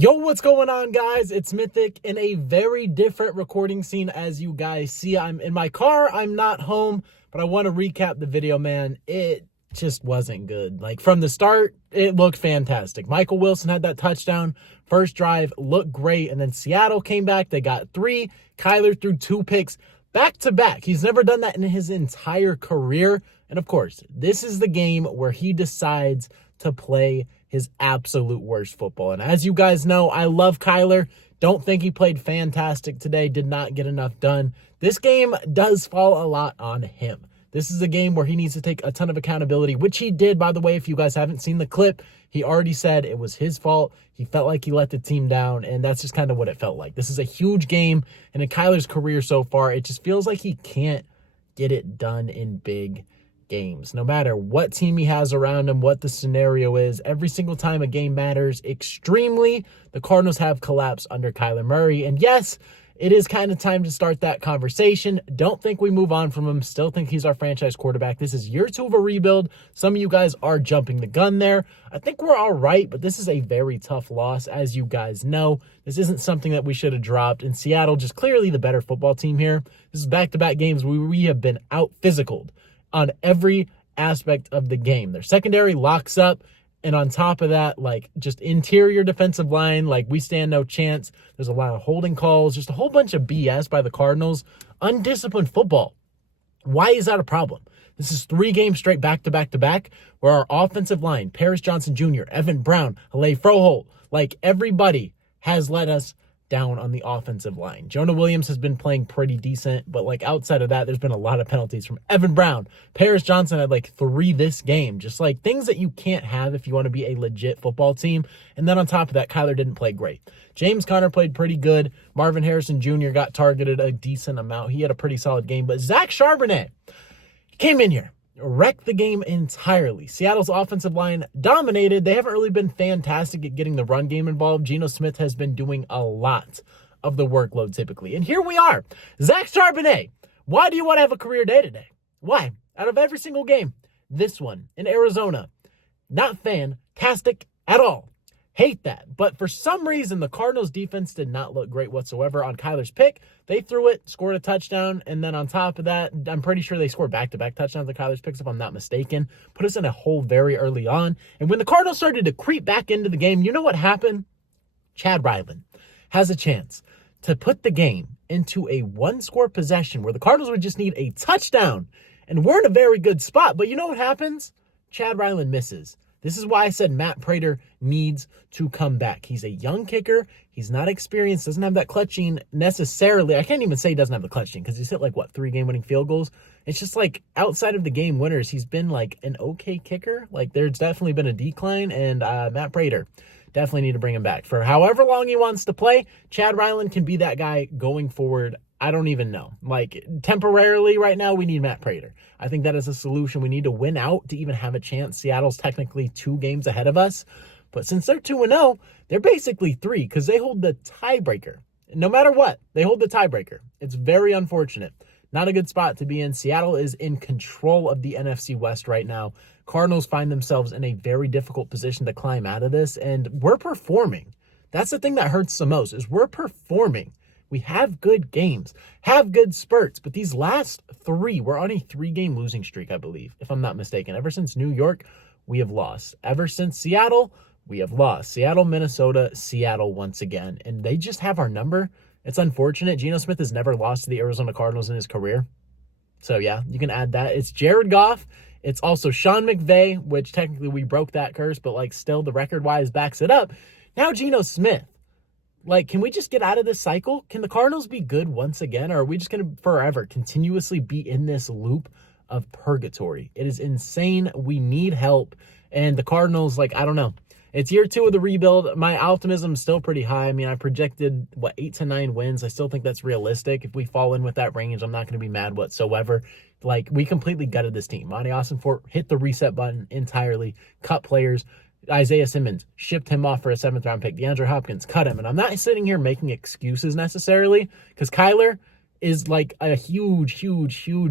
Yo, what's going on, guys? It's Mythic in a very different recording scene. As you guys see, I'm in my car. I'm not home, but I want to recap the video, man. It just wasn't good. Like, from the start, it looked fantastic. Michael Wilson had that touchdown. First drive looked great, and then Seattle came back. They got 3. KYLER threw 2 picks back to back. He's never done that in his entire career. And of course, this is the game where he decides to play his absolute worst football. And as you guys know, I love KYLER. Don't think he played fantastic today. Did not get enough done. This game does fall a lot on him. This is a game where he needs to take a ton of accountability, which he did, by the way. If you guys haven't seen the clip, he already said it was his fault. He felt like he let the team down, and that's just kind of what it felt like. This is a huge game, and in KYLER's career so far, it just feels like he can't get it done in big games. No matter what team he has around him, what the scenario is, every single time a game matters extremely, the Cardinals have collapsed under Kyler Murray. And yes, it is kind of time to start that conversation. Don't think we move on from him. Still think he's our franchise quarterback. This is year 2 of a rebuild. Some of you guys are jumping the gun there. I think we're all right, but this is a very tough loss. As you guys know, this isn't something that we should have dropped. And Seattle, just clearly the better football team here. This is back-to-back games where we have been out-physicaled on every aspect of the game. Their secondary locks up, and on top of that, like, just interior defensive line, like, we stand no chance. There's a lot of holding calls, just a whole bunch of BS by the Cardinals. Undisciplined football. Why is that a problem? This is 3 games straight back-to-back where our offensive line, Paris Johnson Jr., Evan Brown, Haley Froholt, like, everybody has let us down on the offensive line. Jonah Williams has been playing pretty decent, but like outside of that, there's been a lot of penalties from Evan Brown. Paris Johnson had like 3 this game, just like things that you can't have if you want to be a legit football team. And then on top of that, KYLER didn't play great. James Conner played pretty good. Marvin Harrison Jr. got targeted a decent amount. He had a pretty solid game, but Zach Charbonnet came in here, wrecked the game entirely. Seattle's offensive line dominated. They haven't really been fantastic at getting the run game involved. Geno Smith has been doing a lot of the workload typically. And here we are. Zach Charbonnet, why do you want to have a career day today? Why? Out of every single game, this one in Arizona, not fantastic at all. Hate that. But for some reason, the Cardinals defense did not look great whatsoever on KYLER's pick. They threw it, scored a touchdown, and then on top of that, I'm pretty sure they scored back-to-back touchdowns on KYLER's picks, if I'm not mistaken. Put us in a hole very early on. And when the Cardinals started to creep back into the game, you know what happened? Chad Ryland has a chance to put the game into a 1-score possession where the Cardinals would just need a touchdown. And we're in a very good spot. But you know what happens? Chad Ryland misses. This is why I said Matt Prater needs to come back. He's a young kicker. He's not experienced, doesn't have that clutch gene necessarily. I can't even say he doesn't have the clutch gene because he's hit like, 3 game-winning field goals. It's just like outside of the game winners, he's been like an okay kicker. Like there's definitely been a decline, and Matt Prater, definitely need to bring him back. For however long he wants to play, Chad Ryland can be that guy going forward. I don't even know. Like, temporarily right now, we need Matt Prater. I think that is a solution. We need to win out to even have a chance. Seattle's technically 2 games ahead of us. But since they're 2-0, they're basically 3 because they hold the tiebreaker. No matter what, they hold the tiebreaker. It's very unfortunate. Not a good spot to be in. Seattle is in control of the NFC West right now. Cardinals find themselves in a very difficult position to climb out of this, and we're performing. That's the thing that hurts the most, is we're performing. We have good games, have good spurts, but these last 3, we're on a 3-game losing streak, I believe, if I'm not mistaken. Ever since New York, we have lost. Ever since Seattle, we have lost. Seattle, Minnesota, Seattle once again, and they just have our number. It's unfortunate. Geno Smith has never lost to the Arizona Cardinals in his career. So, yeah, you can add that. It's Jared Goff. It's also Sean McVay, which technically we broke that curse, but, like, still the record-wise backs it up. Now Geno Smith. Like, can we just get out of this cycle? Can the Cardinals be good once again? Or are we just going to forever continuously be in this loop of purgatory? It is insane. We need help. And the Cardinals, like, I don't know. It's year 2 of the rebuild. My optimism is still pretty high. I mean, I projected, 8 to 9 wins. I still think that's realistic. If we fall in with that range, I'm not going to be mad whatsoever. Like, we completely gutted this team. Monty Austin hit the reset button entirely, cut players. Isaiah Simmons, shipped him off for a 7th-round pick. DeAndre Hopkins, cut him. And I'm not sitting here making excuses necessarily because KYLER is like a huge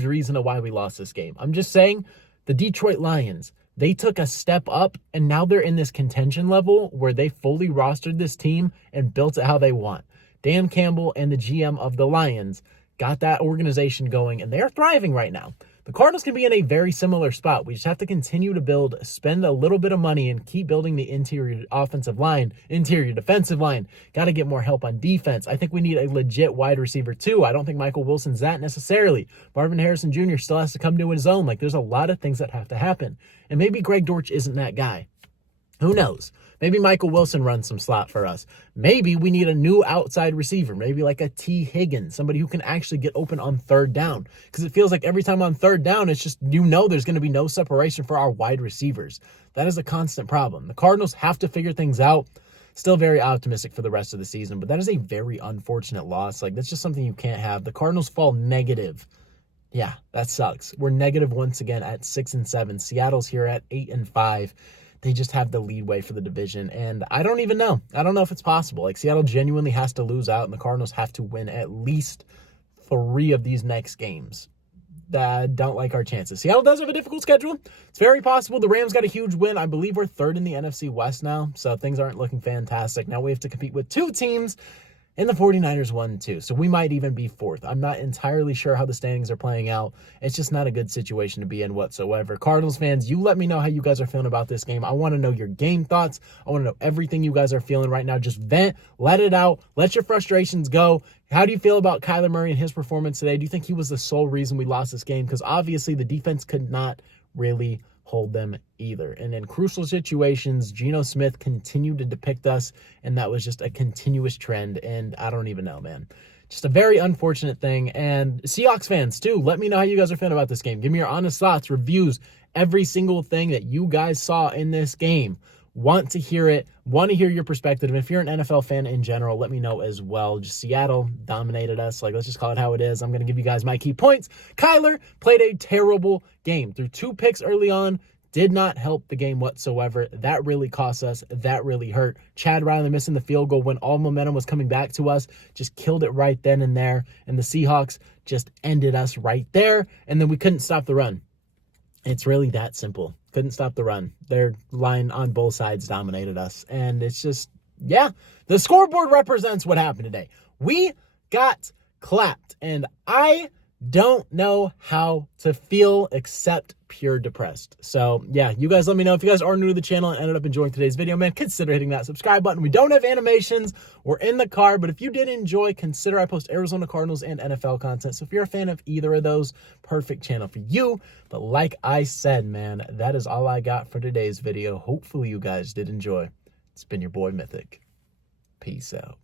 reason of why we lost this game. I'm just saying the Detroit Lions, They took a step up, and now they're in this contention level where they fully rostered this team and built it how they want. Dan Campbell and the GM of the Lions got that organization going, and they're thriving right now. The Cardinals can be in a very similar spot. We just have to continue to build, spend a little bit of money, and keep building the interior offensive line, interior defensive line. Got to get more help on defense. I think we need a legit wide receiver too. I don't think Michael Wilson's that necessarily. Marvin Harrison Jr. still has to come to his own. Like, there's a lot of things that have to happen. And maybe Greg Dortch isn't that guy. Who knows? Maybe Michael Wilson runs some slot for us. Maybe we need a new outside receiver, maybe like a T. Higgins, somebody who can actually get open on third down. Because it feels like every time on third down, it's just, there's going to be no separation for our wide receivers. That is a constant problem. The Cardinals have to figure things out. Still very optimistic for the rest of the season, but that is a very unfortunate loss. Like, that's just something you can't have. The Cardinals fall negative. Yeah, that sucks. We're negative once again at 6-7. Seattle's here at 8-5. They just have the leadway for the division, and I don't even know. I don't know if it's possible. Like, Seattle genuinely has to lose out, and the Cardinals have to win at least 3 of these next games. I don't like our chances. Seattle does have a difficult schedule. It's very possible. The Rams got a huge win. I believe we're 3rd in the NFC West now, so things aren't looking fantastic. Now we have to compete with 2 teams, and the 49ers won too, so we might even be 4th. I'm not entirely sure how the standings are playing out. It's just not a good situation to be in whatsoever. Cardinals fans, you let me know how you guys are feeling about this game. I want to know your game thoughts. I want to know everything you guys are feeling right now. Just vent, let it out, let your frustrations go. How do you feel about KYLER Murray and his performance today? Do you think he was the sole reason we lost this game? Because obviously the defense could not really hold them either. And in crucial situations, Geno Smith continued to depict us, and that was just a continuous trend, and I don't even know, man. Just a very unfortunate thing. And Seahawks fans, too, let me know how you guys are feeling about this game. Give me your honest thoughts, reviews, every single thing that you guys saw in this game. Want to hear it, want to hear your perspective. And if you're an NFL fan in general, let me know as well. Just Seattle dominated us. Like, let's just call it how it is. I'm going to give you guys my key points. KYLER played a terrible game. Threw 2 picks early on. Did not help the game whatsoever. That really cost us. That really hurt. Chad Riley missing the field goal when all momentum was coming back to us. Just killed it right then and there. And the Seahawks just ended us right there. And then we couldn't stop the run. It's really that simple. Couldn't stop the run. Their line on both sides dominated us. And it's just, yeah, the scoreboard represents what happened today. We got clapped. And I don't know how to feel except pure depressed. So yeah, you guys let me know if you guys are new to the channel and ended up enjoying today's video, man. Consider hitting that subscribe button. We don't have animations. We're in the car, but if you did enjoy, consider I post Arizona Cardinals and NFL content. So if you're a fan of either of those, perfect channel for you. But like I said, man, that is all I got for today's video. Hopefully you guys did enjoy. It's been your boy Mythic. Peace out.